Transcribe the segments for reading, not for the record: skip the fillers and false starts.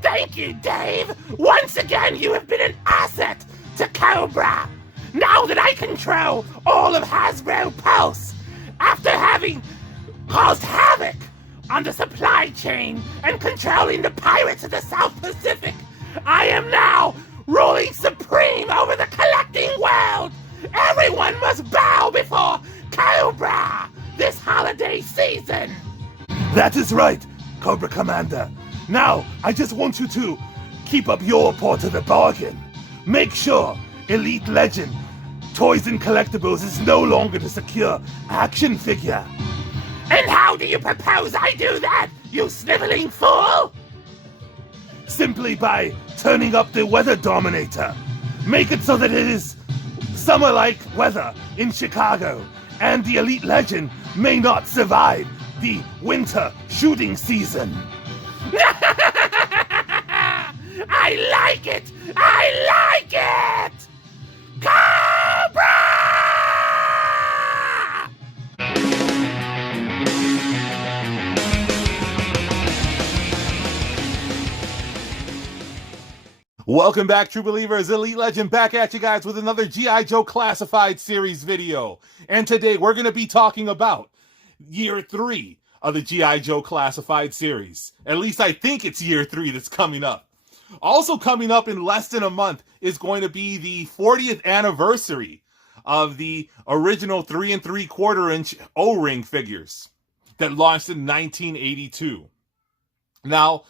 Thank you, Dave! Once again, you have been an asset to Cobra! Now that I control all of Hasbro Pulse, after having caused havoc on the supply chain and controlling the pirates of the South Pacific, I am now ruling supreme over the collecting world! Everyone must bow before Cobra this holiday season! That is right, Cobra Commander. Now, I just want you to keep up your part of the bargain. Make sure Elite Legend Toys and Collectibles is no longer the secure action figure. And how do you propose I do that, you sniveling fool? Simply by turning up the weather dominator. Make it so that it is summer-like weather in Chicago, and the Elite Legend may not survive the winter shooting season. I like it! I like it! Cobra! Welcome back, true believers. Elite Legend back at you guys with another G.I. Joe Classified Series video. And today we're going to be talking about Year 3 of the G.I. Joe Classified Series. At least I think it's Year 3 that's coming up. Also coming up in less than a month is going to be the 40th anniversary of the original 3 3/4-inch O-ring figures that launched in 1982. Now,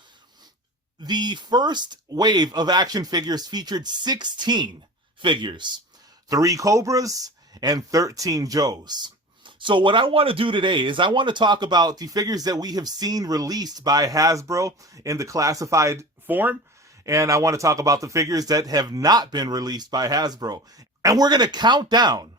the first wave of action figures featured 16 figures, 3 Cobras and 13 Joes. So what I want to do today is I want to talk about the figures that we have seen released by Hasbro in the classified form, and I want to talk about the figures that have not been released by Hasbro. And we're going to count down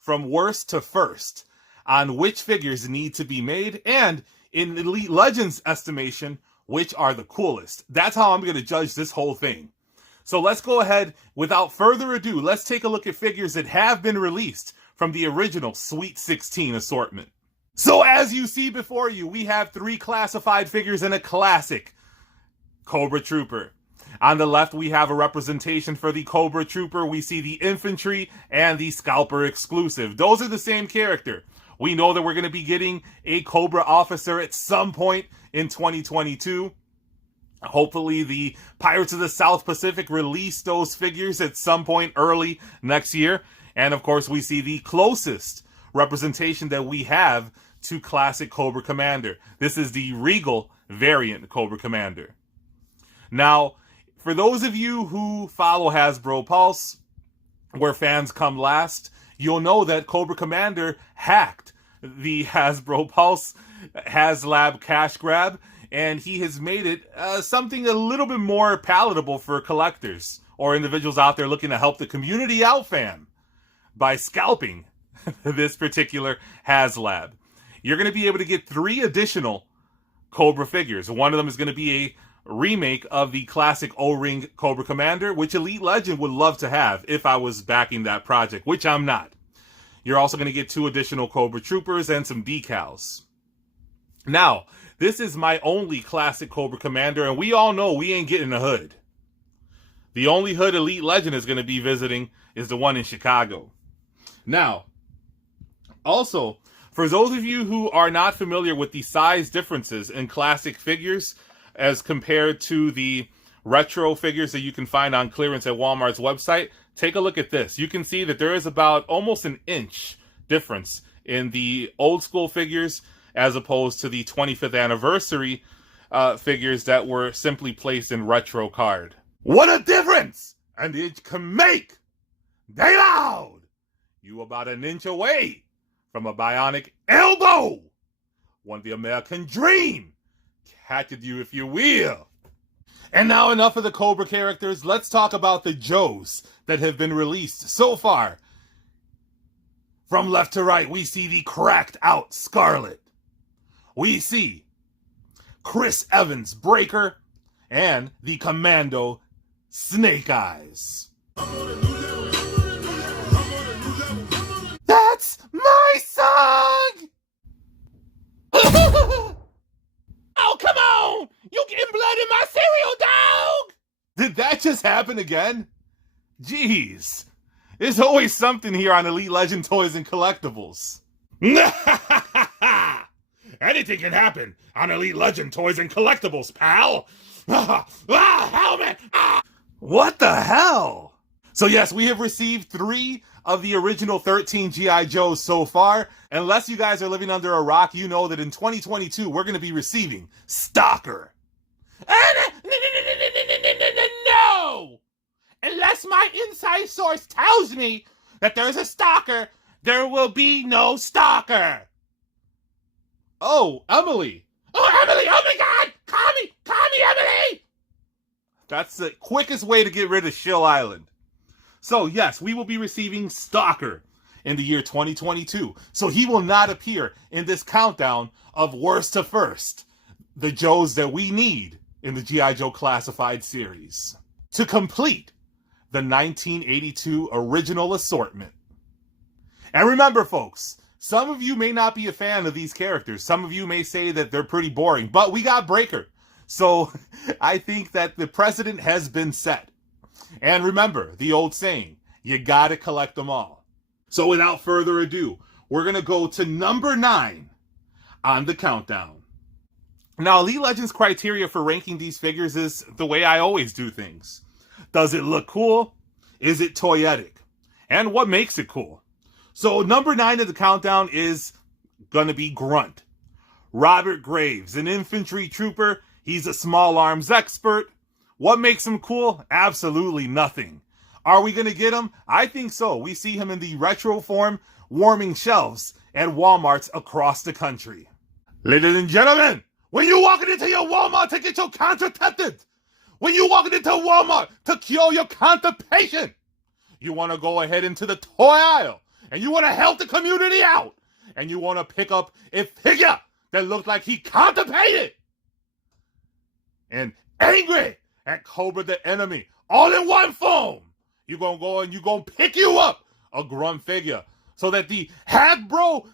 from worst to first on which figures need to be made, and in Elite Legends estimation, which are the coolest. That's how I'm going to judge this whole thing. So let's go ahead, without further ado, let's take a look at figures that have been released from the original Sweet 16 assortment. So as you see before you, we have 3 classified figures and a classic Cobra Trooper. On the left, we have a representation for the Cobra Trooper. We see the Infantry and the Scalper exclusive. Those are the same character. We know that we're going to be getting a Cobra officer at some point in 2022. Hopefully the Pirates of the South Pacific release those figures at some point early next year. And of course, we see the closest representation that we have to classic Cobra Commander. This is the Regal variant Cobra Commander. Now, for those of you who follow Hasbro Pulse, where fans come last, you'll know that Cobra Commander hacked the Hasbro Pulse HasLab cash grab, and he has made it something a little bit more palatable for collectors or individuals out there looking to help the community out, fam, by scalping this particular HasLab. You're going to be able to get 3 additional Cobra figures. One of them is going to be a remake of the classic O-ring Cobra Commander, which Elite Legend would love to have if I was backing that project, which I'm not. You're also going to get 2 additional Cobra Troopers and some decals. Now, this is my only classic Cobra Commander, and we all know we ain't getting a hood. The only hood Elite Legend is going to be visiting is the one in Chicago. Now, also, for those of you who are not familiar with the size differences in classic figures as compared to the retro figures that you can find on clearance at Walmart's website, take a look at this. You can see that there is about almost an inch difference in the old school figures as opposed to the 25th anniversary figures that were simply placed in retro card. What a difference an inch can make! They loud! You about an inch away from a bionic elbow! Want the American dream! Catch you if you will. And now enough of the Cobra characters. Let's talk about the Joes that have been released so far. From left to right, we see the cracked out Scarlet. We see Chris Evans Breaker and the Commando Snake Eyes. That's my song! Oh, come on! You this happen again? Jeez. There's always something here on Elite Legend Toys and Collectibles. Anything can happen on Elite Legend Toys and Collectibles, pal. Helmet! What the hell? So yes, we have received 3 of the original 13 G.I. Joes so far. Unless you guys are living under a rock, you know that in 2022, we're going to be receiving Stalker. No! Unless my inside source tells me that there's a stalker, there will be no stalker. Oh, Emily. Oh, Emily! Oh my God! Call me, Emily! That's the quickest way to get rid of Shill Island. So yes, we will be receiving Stalker in the year 2022. So he will not appear in this countdown of worst to first, the Joes that we need in the G.I. Joe Classified series to complete the 1982 original assortment. And remember, folks, some of you may not be a fan of these characters. Some of you may say that they're pretty boring, but we got Breaker. So I think that the precedent has been set. And remember the old saying, you gotta collect them all. So without further ado, we're gonna go to number 9 on the countdown. Now, Elite Legends criteria for ranking these figures is the way I always do things. Does it look cool? Is it toyetic? And what makes it cool? So number 9 of the countdown is gonna be Grunt. Robert Graves, an infantry trooper. He's a small arms expert. What makes him cool? Absolutely nothing. Are we gonna get him? I think so. We see him in the retro form, warming shelves at Walmarts across the country. Ladies and gentlemen, when you're walking into your Walmart to get your contraceptive, when you're walking into Walmart to cure your constipation, you want to go ahead into the toy aisle and you want to help the community out and you want to pick up a figure that looks like he constipated and angry at Cobra the enemy all in one foam. You're going to go and you're going to pick you up a Grunt figure so that the Hasbro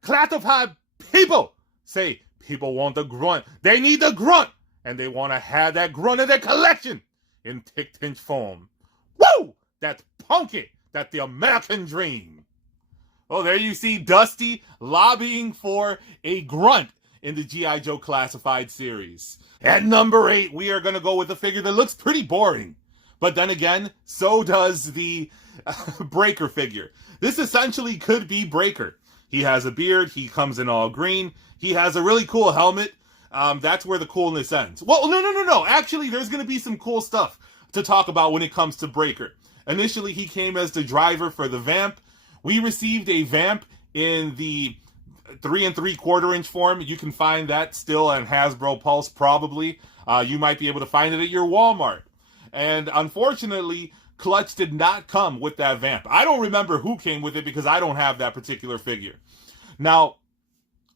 classified people say, people want the Grunt. They need the Grunt. And they want to have that Grunt in their collection in tick-tinch form. Woo! That's punky. That's the American dream. Oh, there you see Dusty lobbying for a Grunt in the G.I. Joe Classified series. At number 8, we are going to go with a figure that looks pretty boring. But then again, so does the Breaker figure. This essentially could be Breaker. He has a beard. He comes in all green. He has a really cool helmet. That's where the coolness ends. Well, no. Actually, there's going to be some cool stuff to talk about when it comes to Breaker. Initially, he came as the driver for the Vamp. We received a Vamp in the 3 3/4 inch form. You can find that still on Hasbro Pulse, probably. You might be able to find it at your Walmart. And unfortunately, Clutch did not come with that Vamp. I don't remember who came with it because I don't have that particular figure. Now,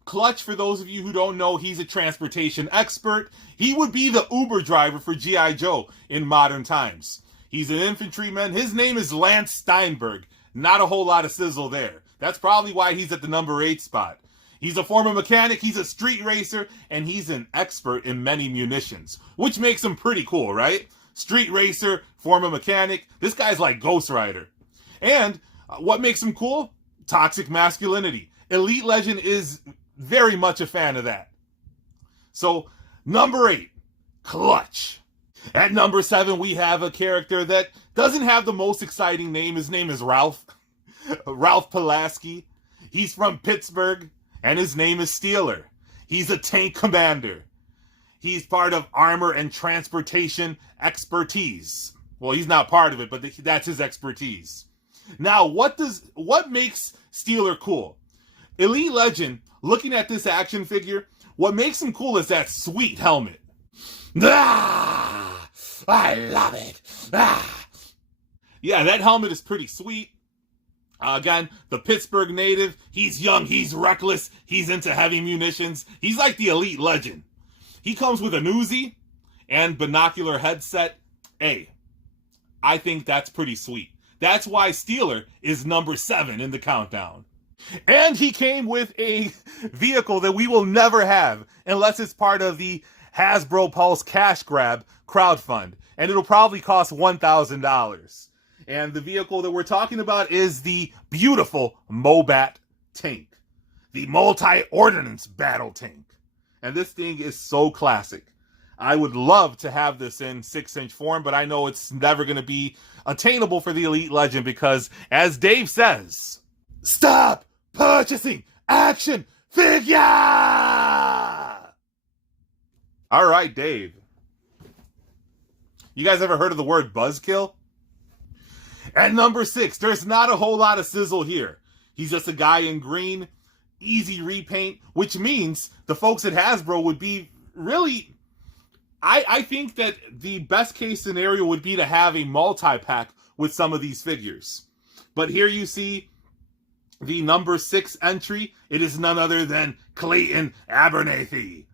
Clutch, for those of you who don't know, he's a transportation expert. He would be the Uber driver for G.I. Joe in modern times. He's an infantryman. His name is Lance Steinberg. Not a whole lot of sizzle there. That's probably why he's at the number 8 spot. He's a former mechanic, he's a street racer, and he's an expert in many munitions, which makes him pretty cool, right? Street racer, former mechanic. This guy's like Ghost Rider. And what makes him cool? Toxic masculinity. Elite Legend is very much a fan of that. So, number 8, Clutch. At number 7, we have a character that doesn't have the most exciting name. His name is Ralph. Ralph Pulaski. He's from Pittsburgh, and his name is Steeler. He's a tank commander. He's part of armor and transportation expertise. Well, he's not part of it, but that's his expertise. Now, what makes Steeler cool? Elite Legend, looking at this action figure, what makes him cool is that sweet helmet. Ah, I love it. Ah. Yeah, that helmet is pretty sweet. Again, the Pittsburgh native, he's young, he's reckless, he's into heavy munitions. He's like the Elite Legend. He comes with an Uzi and binocular headset. Hey, I think that's pretty sweet. That's why Steeler is number 7 in the countdown. And he came with a vehicle that we will never have unless it's part of the Hasbro Pulse Cash Grab crowdfund. And it'll probably cost $1,000. And the vehicle that we're talking about is the beautiful Mobat tank. The multi-ordnance battle tank. And this thing is so classic. I would love to have this in 6-inch form, but I know it's never going to be attainable for the Elite Legend because, as Dave says, Stop purchasing action figure! All right, Dave. You guys ever heard of the word buzzkill? At number 6, there's not a whole lot of sizzle here. He's just a guy in green, easy repaint, which means the folks at Hasbro would be really... I think that the best case scenario would be to have a multi-pack with some of these figures. But here you see the number 6 entry. It is none other than Clayton Abernathy,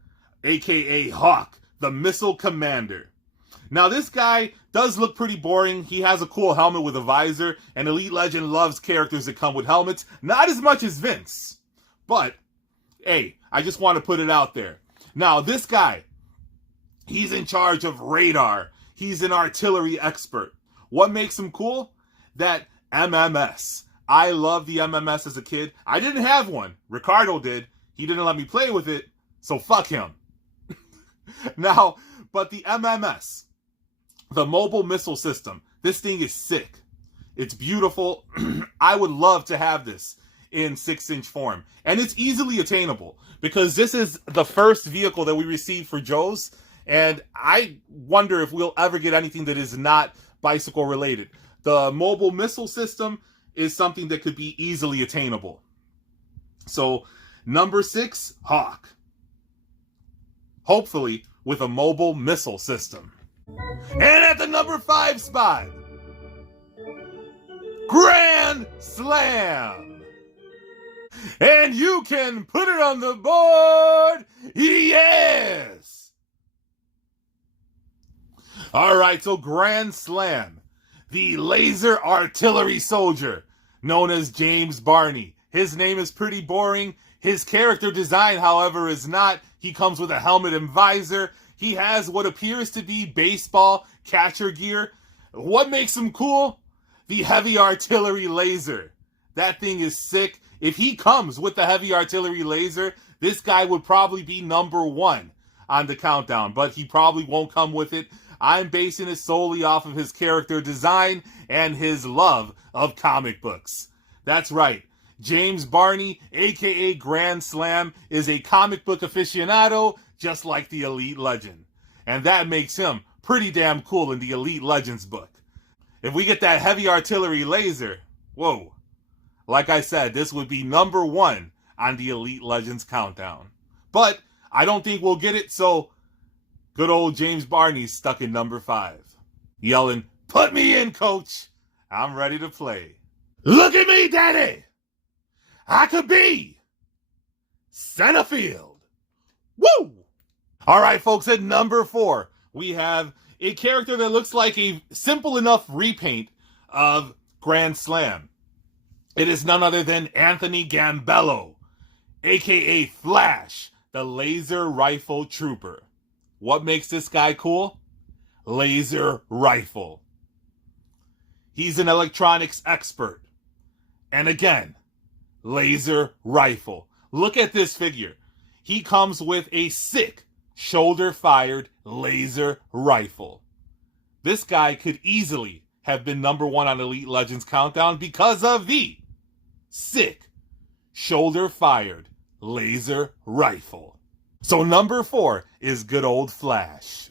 aka Hawk, the Missile Commander. Now this guy does look pretty boring. He has a cool helmet with a visor, and Elite Legend loves characters that come with helmets. Not as much as Vince. But, hey, I just want to put it out there. Now this guy, he's in charge of radar. He's an artillery expert. What makes him cool? That MMS. I loved the MMS as a kid. I didn't have one. Ricardo did. He didn't let me play with it, so fuck him. Now, but the MMS, the mobile missile system, this thing is sick. It's beautiful. I would love to have this in 6-inch form. And it's easily attainable because this is the first vehicle that we received for Joe's. And I wonder if we'll ever get anything that is not bicycle related. The mobile missile system is something that could be easily attainable. So, number 6, Hawk. Hopefully, with a mobile missile system. And at the number 5 spot, Grand Slam. And you can put it on the board. Yes. All right, so Grand Slam, the laser artillery soldier known as James Barney. His name is pretty boring. His character design, however, is not. He comes with a helmet and visor. He has what appears to be baseball catcher gear. What makes him cool? The heavy artillery laser. That thing is sick. If he comes with the heavy artillery laser, this guy would probably be number 1 on the countdown, but he probably won't come with it. I'm basing it solely off of his character design and his love of comic books. That's right. James Barney, aka Grand Slam, is a comic book aficionado just like the Elite Legend. And that makes him pretty damn cool in the Elite Legends book. If we get that heavy artillery laser, whoa. Like I said, this would be number 1 on the Elite Legends countdown. But I don't think we'll get it, so good old James Barney's stuck in number 5. Yelling, "Put me in, coach. I'm ready to play." Look at me, daddy. I could be center field. Woo! All right, folks, at number 4, we have a character that looks like a simple enough repaint of Grand Slam. It is none other than Anthony Gambello, aka Flash, the laser rifle trooper. What makes this guy cool? Laser rifle. He's an electronics expert. And again, laser rifle. Look at this figure. He comes with a sick shoulder-fired laser rifle. This guy could easily have been number 1 on Elite Legends countdown because of the sick shoulder-fired laser rifle. So number 4 is good old Flash.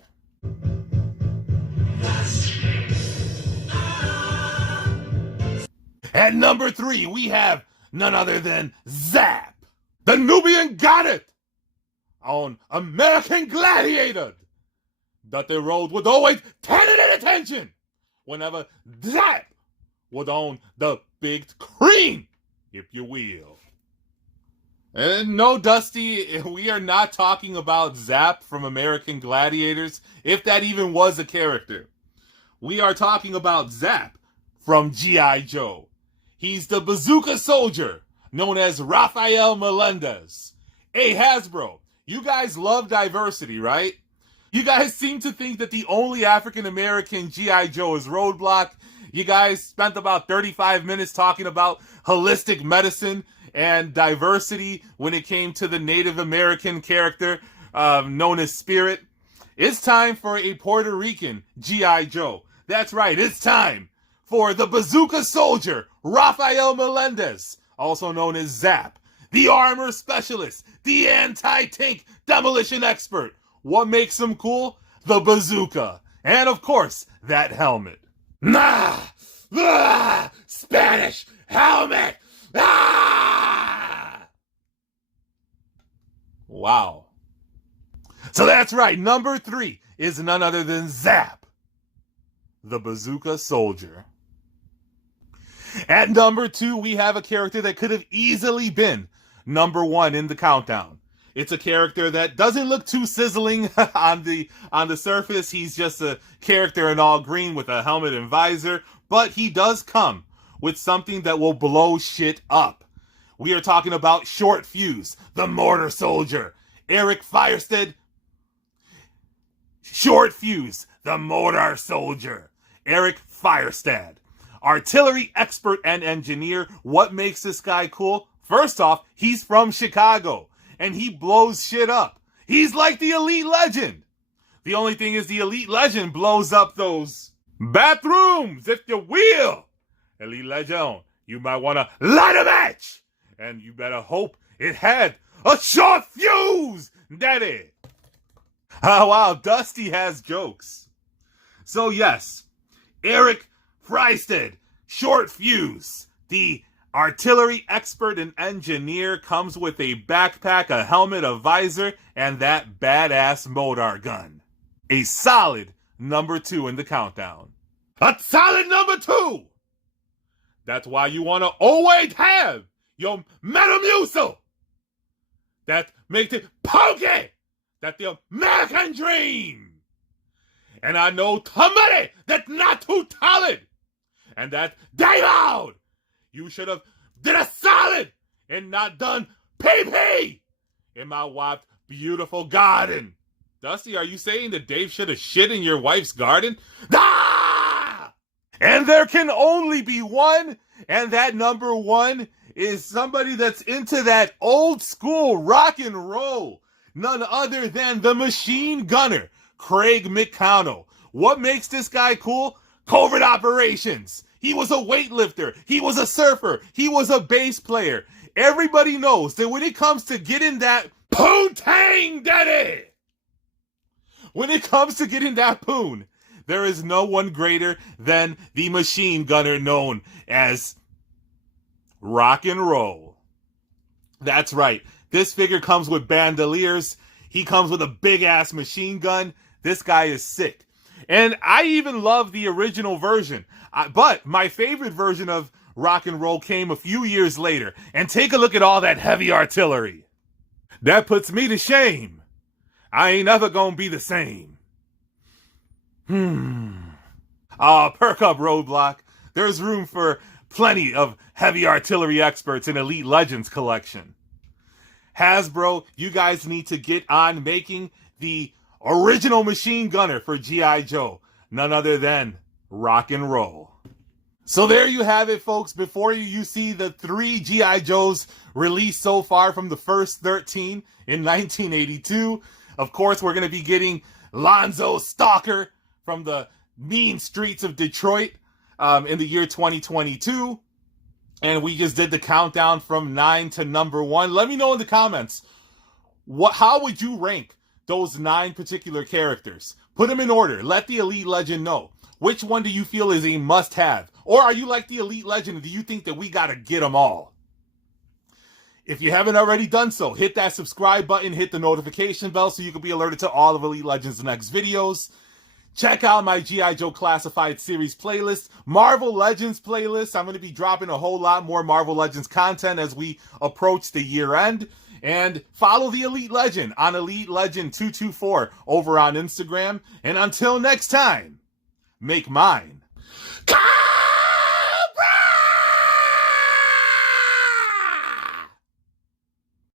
At number 3, we have none other than Zap, the Nubian Goddess on American Gladiator. That the road would always turn it in attention whenever Zap would own the big screen, if you will. And no, Dusty, we are not talking about Zap from American Gladiators, if that even was a character. We are talking about Zap from G.I. Joe. He's the bazooka soldier known as Rafael Melendez. Hey, Hasbro, you guys love diversity, right? You guys seem to think that the only African-American G.I. Joe is Roadblock. You guys spent about 35 minutes talking about holistic medicine and diversity when it came to the Native American character known as Spirit. It's time for a Puerto Rican G.I. Joe. That's right, it's time for the Bazooka Soldier, Rafael Melendez, also known as Zap, the armor specialist, the anti-tank demolition expert. What makes him cool? The bazooka. And of course, that helmet. Spanish helmet! Wow. So that's right, number 3 is none other than Zap, the Bazooka Soldier. At number 2, we have a character that could have easily been number 1 in the countdown. It's a character that doesn't look too sizzling on the surface. He's just a character in all green with a helmet and visor, but he does come with something that will blow shit up. We are talking about Short Fuse, the Mortar Soldier. Eric Firestead. Short Fuse, the Mortar Soldier. Eric Firestead. Artillery expert and engineer. What makes this guy cool? First off, he's from Chicago, and he blows shit up. He's like the Elite Legend. The only thing is the Elite Legend blows up those bathrooms, if you will. Elite Legend, you might want to light a match. And you better hope it had a short fuse, daddy. Oh, wow, Dusty has jokes. So yes, Eric Freisted, Short Fuse, the artillery expert and engineer, comes with a backpack, a helmet, a visor, and that badass motor gun. A solid number 2 in the countdown. A solid number 2! That's why you want to always have your Metamucil that makes it pokey. That's the American dream. And I know somebody that's not too talented. And that's David. You should have did a solid and not done pee-pee in my wife's beautiful garden. Dusty, are you saying that Dave should have shit in your wife's garden? Ah! And there can only be one, and that number 1 is somebody that's into that old school rock and roll. None other than the machine gunner, Craig McConnell. What makes this guy cool? Covert operations. He was a weightlifter. He was a surfer. He was a bass player. Everybody knows that when it comes to getting that poontang, daddy, when it comes to getting that poon, there is no one greater than the machine gunner known as Rock and Roll. That's right. This figure comes with bandoliers. He comes with a big-ass machine gun. This guy is sick. And I even love the original version. But my favorite version of Rock and Roll came a few years later. And take a look at all that heavy artillery. That puts me to shame. I ain't ever gonna be the same. Perk up, Roadblock. There's room for plenty of heavy artillery experts in Elite Legends collection. Hasbro, you guys need to get on making the original machine gunner for G.I. Joe. None other than Rock and Roll. So there you have it, folks. Before you see the 3 G.I. Joes released so far from the first 13 in 1982. Of course, we're going to be getting Lonzo Stalker from the mean streets of Detroit in the year 2022. And we just did the countdown from 9 to number 1. Let me know in the comments, how would you rank those 9 particular characters? Put them in order. Let the Elite Legend know. Which one do you feel is a must-have? Or are you like the Elite Legend and do you think that we got to get them all? If you haven't already done so, hit that subscribe button, hit the notification bell so you can be alerted to all of Elite Legends' next videos. Check out my G.I. Joe Classified Series playlist, Marvel Legends playlist. I'm going to be dropping a whole lot more Marvel Legends content as we approach the year end. And follow the Elite Legend on Elite Legend 224 over on Instagram. And until next time, make mine.